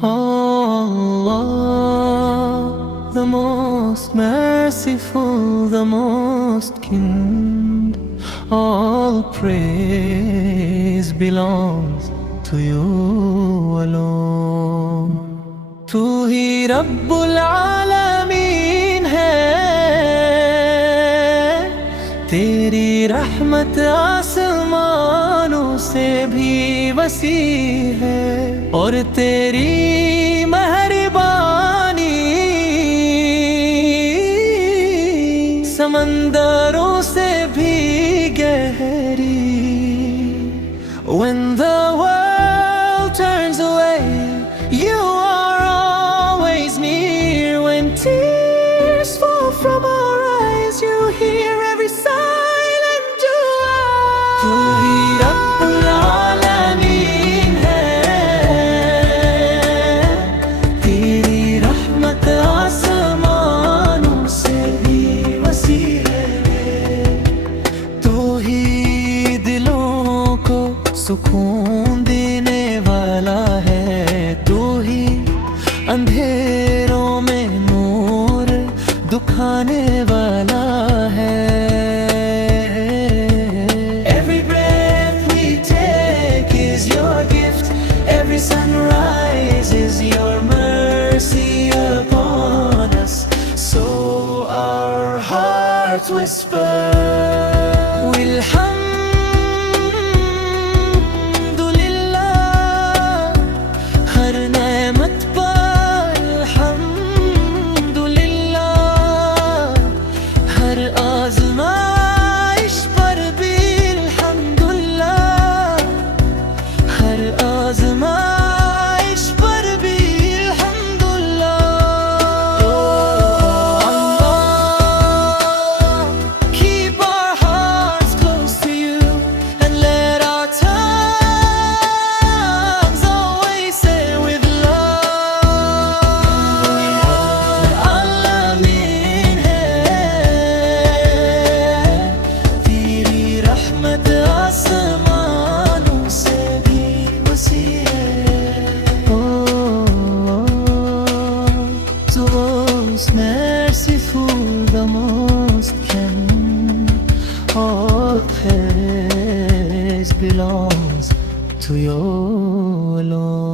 Allah, the most merciful, the most kind, all praise belongs to you alone. तू ही रब्बुल आलमीन है, तेरी रहमत आसमानों से भी वसी है और तेरी मेहरबानी समंदरों से भी गहरी। When the world turns away, you are always near. When tears fall from our eyes, you hear every silent dua. तू ही रब्बुल आलमीन है, तेरी रहमत आसमानों से भी वसी है। तू ही दिलों को सुकून देने वाला है, तू ही अंधेरों में नूर दिखाने वाला है। Every breath we take is your gift, every sunrise is your mercy upon us. So our hearts whisper, merciful, the most kind, all praise belongs to you alone.